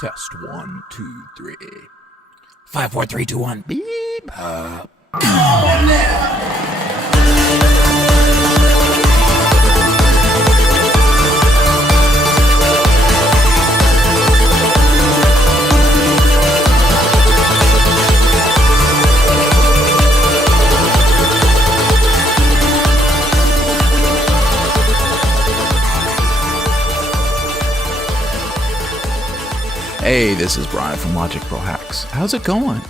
Test 1, 2, 3. 5, 4, 3, 2, 1. Beep. Hey, this is Brian from Logic Pro Hacks. How's it going?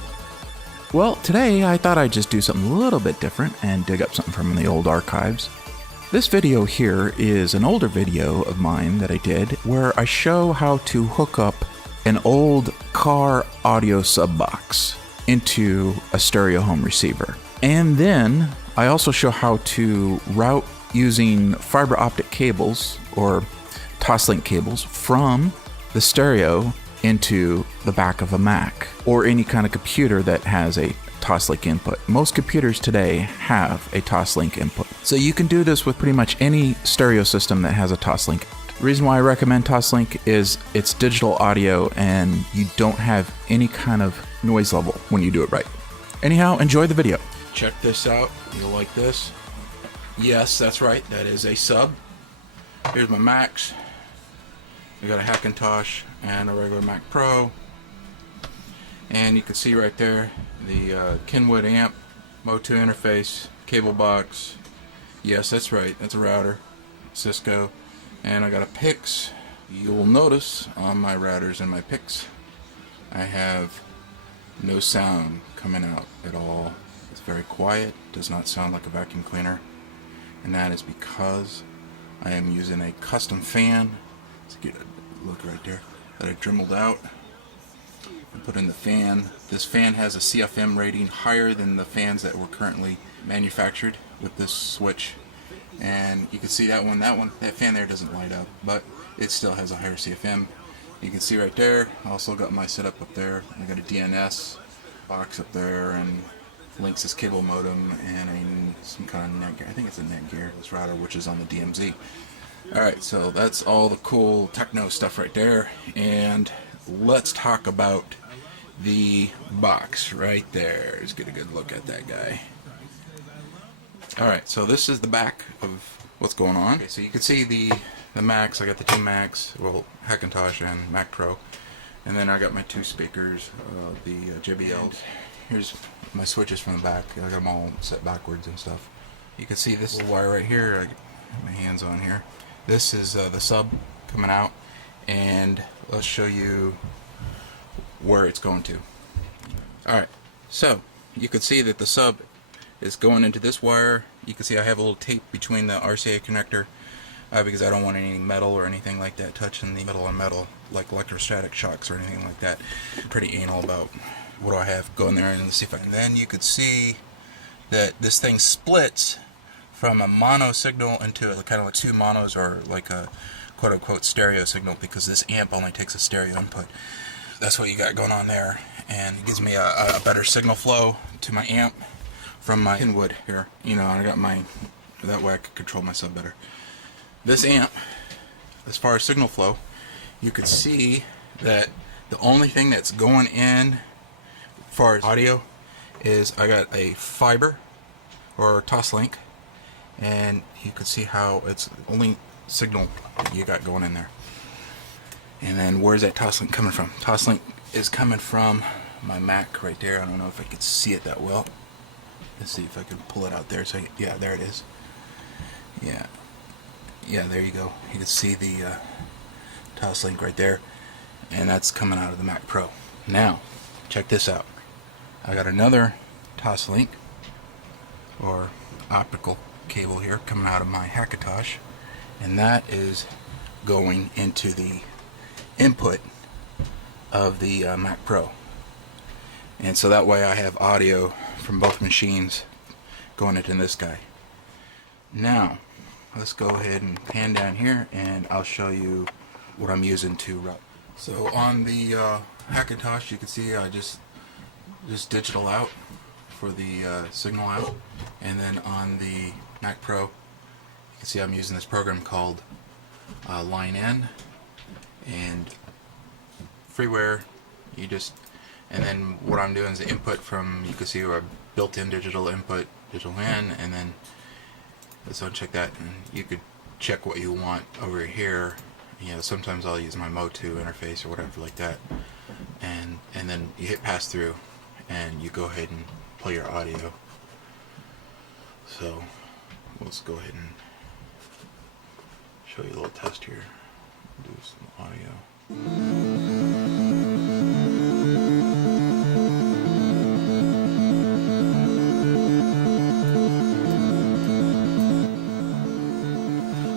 Well, today I thought I'd just do something a little bit different and dig up something from the old archives. This video here is an older video of mine that I did where I show how to hook up an old car audio sub box into a stereo home receiver. And then I also show how to route using fiber optic cables or Toslink cables from the stereo into the back of a Mac or any kind of computer that has a Toslink input. Most computers today have a Toslink input. So you can do this with pretty much any stereo system that has a Toslink. The reason why I recommend Toslink is it's digital audio and you don't have any kind of noise level when you do it right. Anyhow, enjoy the video. Check this out. You'll like this. Yes, that's right. That is a sub. Here's my Macs. We got a Hackintosh and a regular Mac Pro, and you can see right there the Kenwood amp, Mo2 interface, cable box. Yes, that's right, that's a router, Cisco, and I got a PIX. You'll notice on my routers and my PIX I have no sound coming out at all. It's very quiet, does not sound like a vacuum cleaner, and that is because I am using a custom fan. Let's get a look right there that I dremeled out and put in the fan. This fan has a CFM rating higher than the fans that were currently manufactured with this switch, and you can see that fan there doesn't light up, but it still has a higher CFM. You can see right there. I also got my setup up there. I got a DNS box up there and Linksys cable modem and some kind of Netgear. I think it's a Netgear, this router, which is on the DMZ. Alright, so that's all the cool techno stuff right there, and let's talk about the box right there. Let's get a good look at that guy. Alright, so this is the back of what's going on. Okay, so you can see the Macs. I got the two Macs, well, Hackintosh and Mac Pro, and then I got my two speakers, the JBLs. Here's my switches from the back. I got them all set backwards and stuff. You can see this little wire right here. I got my hands on here. This is the sub coming out, and let's show you where it's going to. Alright, so you can see that the sub is going into this wire. You can see I have a little tape between the RCA connector because I don't want any metal or anything like that touching the metal on metal, like electrostatic shocks or anything like that. I'm pretty anal about what do I have going there, and see if I can. And then you could see that this thing splits from a mono signal into a kind of like two monos, or like a quote-unquote stereo signal, because this amp only takes a stereo input. That's what you got going on there, and it gives me a better signal flow to my amp from my Kenwood here. You know, I got my, that way I could control my sub better. This amp, as far as signal flow, you could see that the only thing that's going in as far as audio is I got a fiber or Toslink, and you can see how it's only signal you got going in there. And then where's that Toslink coming from? Toslink is coming from my Mac right there. I don't know if I can see it that well. Let's see if I can pull it out there. So yeah, there it is. Yeah, there you go. You can see the Toslink right there, and that's coming out of the Mac Pro. Now, check this out. I got another Toslink or optical cable here coming out of my Hackintosh, and that is going into the input of the Mac Pro, and so that way I have audio from both machines going into this guy. Now let's go ahead and pan down here and I'll show you what I'm using to route. So on the Hackintosh, you can see I just digital out for the signal out, and then on the Mac Pro, you can see I'm using this program called Line N, and freeware. You just, and then what I'm doing is the input from, you can see a built-in digital input, digital in, and then let's uncheck that, and you could check what you want over here. You know, sometimes I'll use my Motu interface or whatever like that, and then you hit pass through, and you go ahead and play your audio. So let's go ahead and show you a little test here. Do some audio.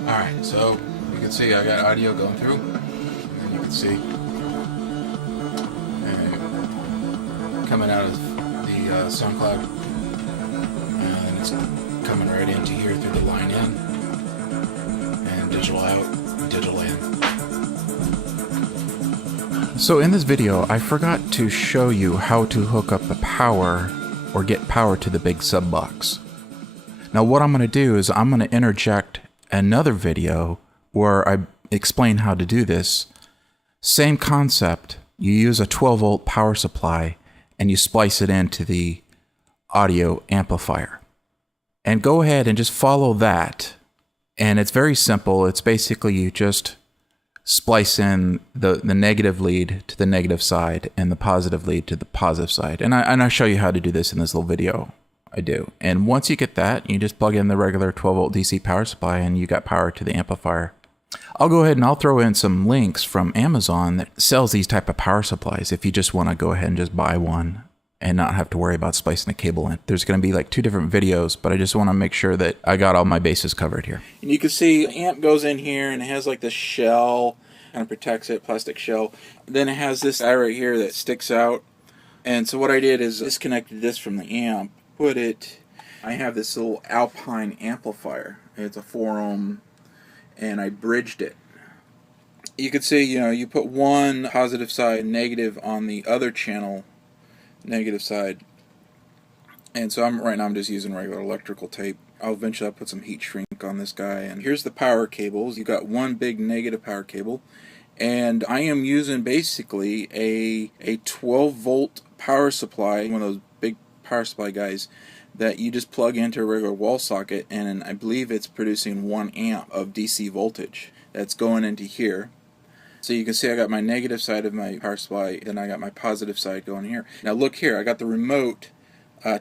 Alright, so you can see I got audio going through, and you can see coming out of the SoundCloud, and it's coming right into here through the line in, and digital out, digital in. So in this video, I forgot to show you how to hook up the power or get power to the big sub box. Now what I'm going to do is I'm going to interject another video where I explain how to do this. Same concept. You use a 12 volt power supply and you splice it into the audio amplifier. And go ahead and just follow that. And it's very simple. It's basically you just splice in the negative lead to the negative side and the positive lead to the positive side. And I show you how to do this in this little video. I do. And once you get that, you just plug in the regular 12 volt DC power supply and you got power to the amplifier. I'll go ahead and I'll throw in some links from Amazon that sells these type of power supplies if you just want to go ahead and just buy one and not have to worry about splicing a cable in. There's going to be like 2 different videos, but I just want to make sure that I got all my bases covered here. And you can see the amp goes in here and it has like this shell, kind of protects it, plastic shell. Then it has this guy right here that sticks out. And so what I did is disconnected this from the amp, I have this little Alpine amplifier. It's a 4 ohm, and I bridged it. You can see, you know, you put one positive side negative on the other channel, negative side. And so right now I'm just using regular electrical tape. I'll eventually put some heat shrink on this guy. And here's the power cables. You got one big negative power cable. And I am using basically a 12 volt power supply, one of those big power supply guys that you just plug into a regular wall socket, and I believe it's producing 1 amp of DC voltage that's going into here. So you can see I got my negative side of my power supply, then I got my positive side going here. Now look here, I got the remote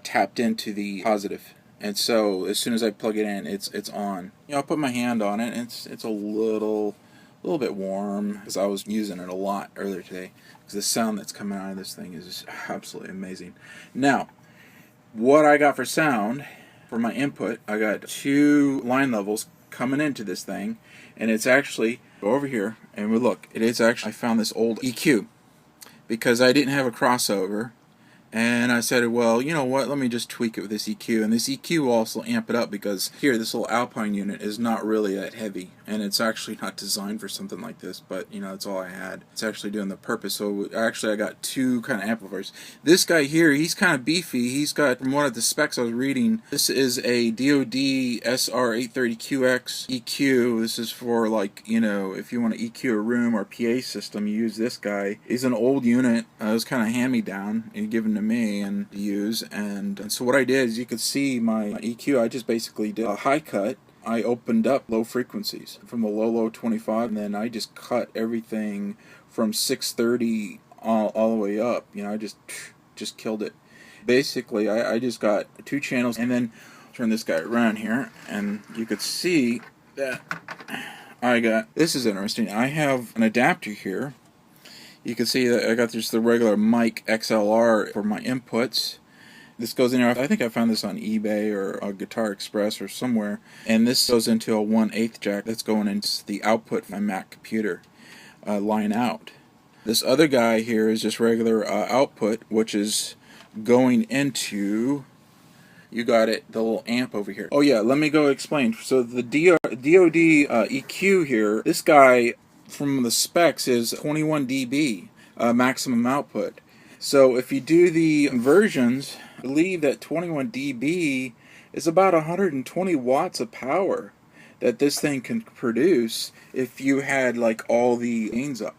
tapped into the positive, and so as soon as I plug it in, it's on. You know, I'll put my hand on it, and it's a little bit warm because I was using it a lot earlier today. Because the sound that's coming out of this thing is just absolutely amazing. Now, what I got for sound for my input, I got 2 line levels coming into this thing, and it's actually, go over here and we look, it is actually, I found this old EQ because I didn't have a crossover. And I said, well, you know what, let me just tweak it with this EQ. And this EQ will also amp it up because here, this little Alpine unit is not really that heavy. And it's actually not designed for something like this, but, you know, that's all I had. It's actually doing the purpose. So actually I got 2 kind of amplifiers. This guy here, he's kind of beefy. He's got, from one of the specs I was reading, this is a DoD SR830QX EQ. This is for, like, you know, if you want to EQ a room or PA system, you use this guy. He's an old unit. It was kind of hand-me-down and given to me and use, and so what I did is, you could see my EQ, I just basically did a high cut. I opened up low frequencies from the low 25, and then I just cut everything from 630 all the way up. You know, I just killed it. Basically, I just got 2 channels, and then turn this guy around here, and you could see that I got, this is interesting, I have an adapter here. You can see that I got just the regular mic XLR for my inputs. This goes in there, I think I found this on eBay or Guitar Express or somewhere. And this goes into a 1/8 jack that's going into the output of my Mac computer, line out. This other guy here is just regular output, which is going into, you got it, the little amp over here. Oh yeah, let me go explain. So the DoD EQ here, this guy, from the specs, is 21 dB maximum output. So if you do the conversions, I believe that 21 dB is about 120 watts of power that this thing can produce if you had like all the gains up.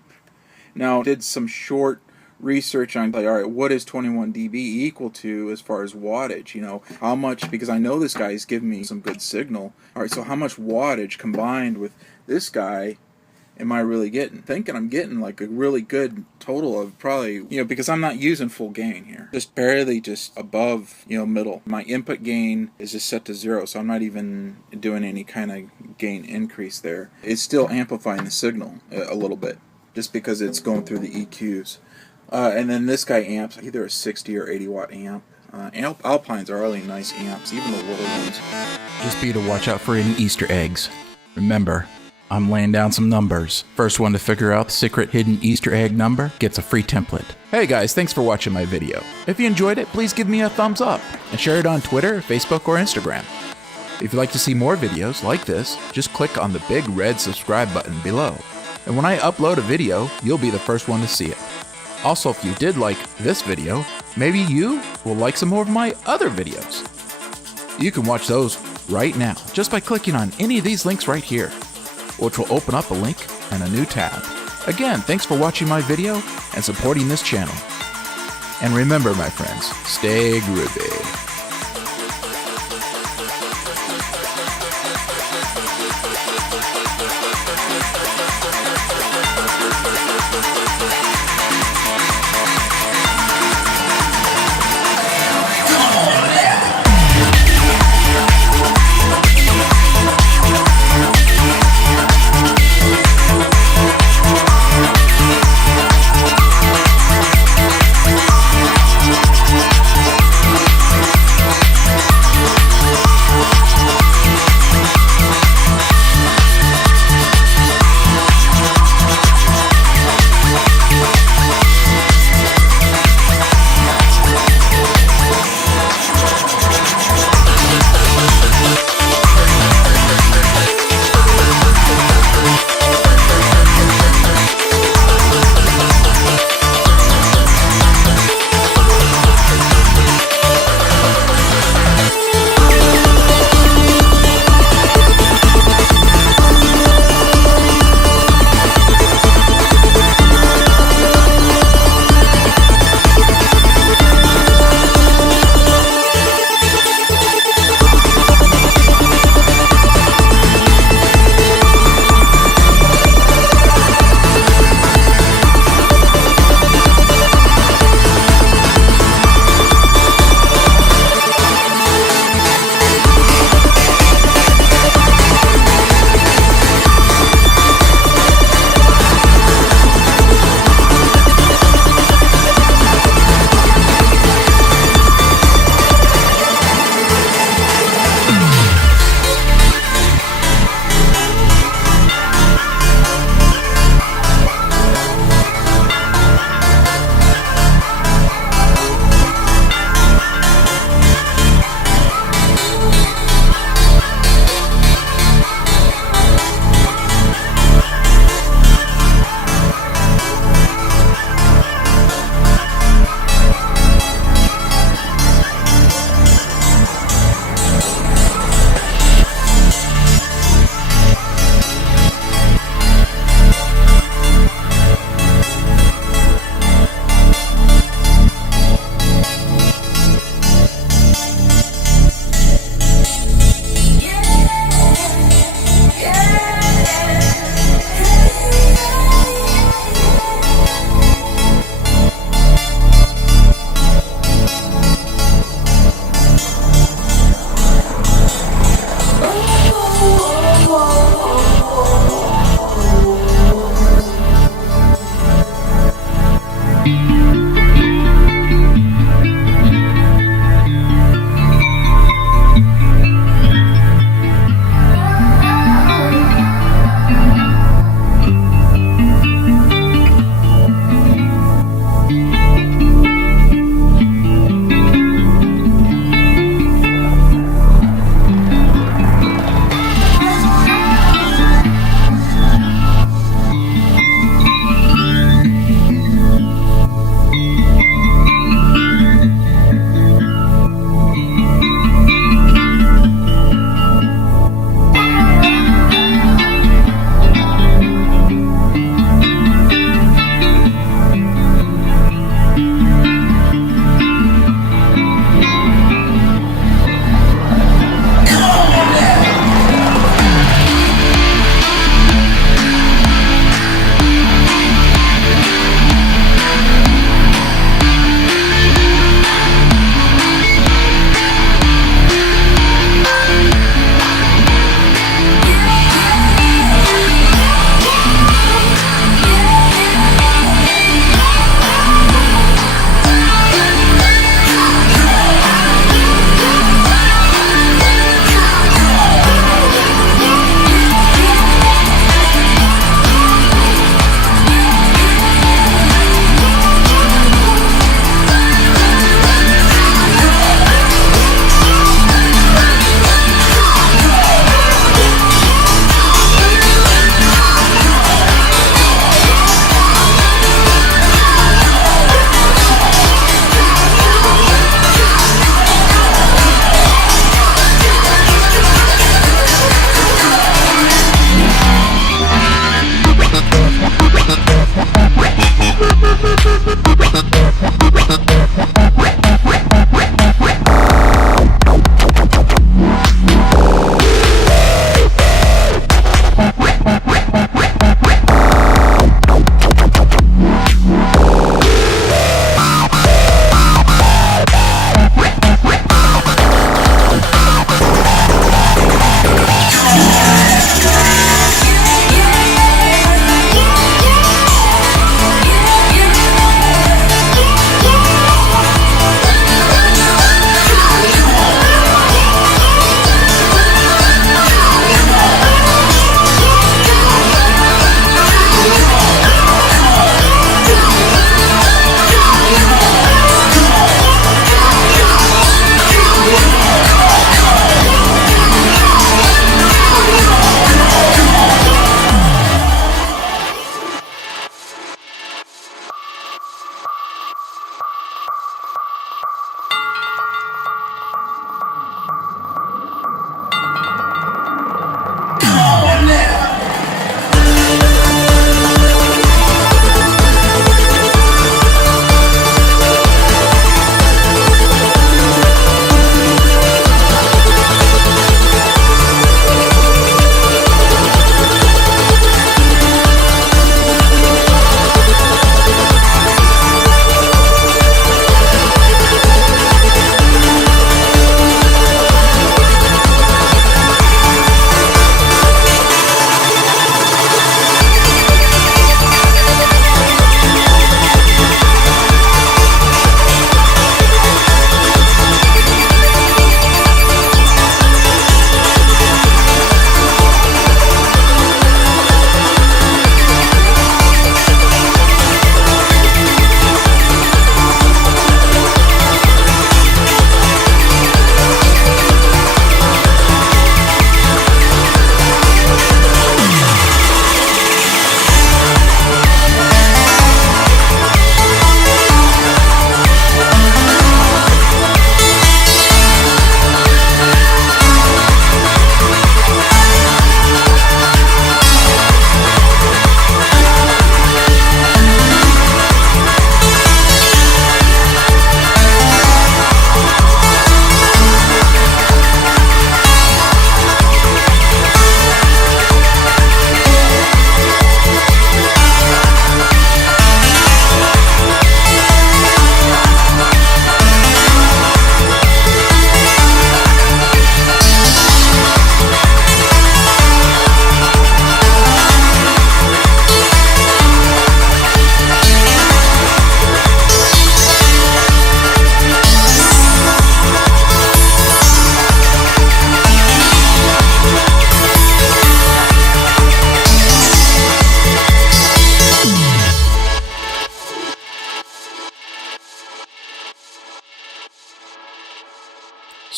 Now, I did some short research on, like, all right, what is 21 dB equal to as far as wattage? You know, how much, because I know this guy's giving me some good signal. All right, so how much wattage combined with this guy am I really getting? Thinking I'm getting like a really good total of probably, you know, because I'm not using full gain here. Just barely just above, you know, middle. My input gain is just set to 0, so I'm not even doing any kind of gain increase there. It's still amplifying the signal a little bit, just because it's going through the EQs. And then this guy amps either a 60 or 80 watt amp. Alpines are really nice amps, even the little ones. Just be to watch out for any Easter eggs. Remember, I'm laying down some numbers. First one to figure out the secret hidden Easter egg number gets a free template. Hey guys, thanks for watching my video. If you enjoyed it, please give me a thumbs up and share it on Twitter, Facebook, or Instagram. If you'd like to see more videos like this, just click on the big red subscribe button below. And when I upload a video, you'll be the first one to see it. Also, if you did like this video, maybe you will like some more of my other videos. You can watch those right now just by clicking on any of these links right here, which will open up a link and a new tab. Again, thanks for watching my video and supporting this channel. And remember, my friends, stay groovy.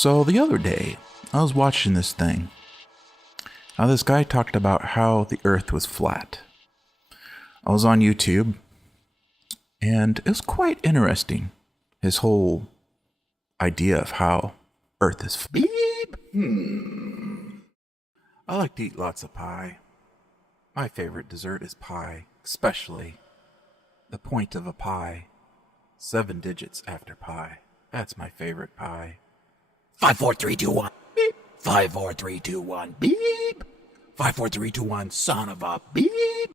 So the other day, I was watching this thing. Now, this guy talked about how the earth was flat. I was on YouTube, and it was quite interesting. His whole idea of how earth is beep. I like to eat lots of pie. My favorite dessert is pie, especially the point of a pie. 7 digits after pie. That's my favorite pie. 5, 4, 3, 2, 1. Beep. 5, 4, 3, 2, 1. Beep. 5, 4, 3, 2, 1. Son of a beep.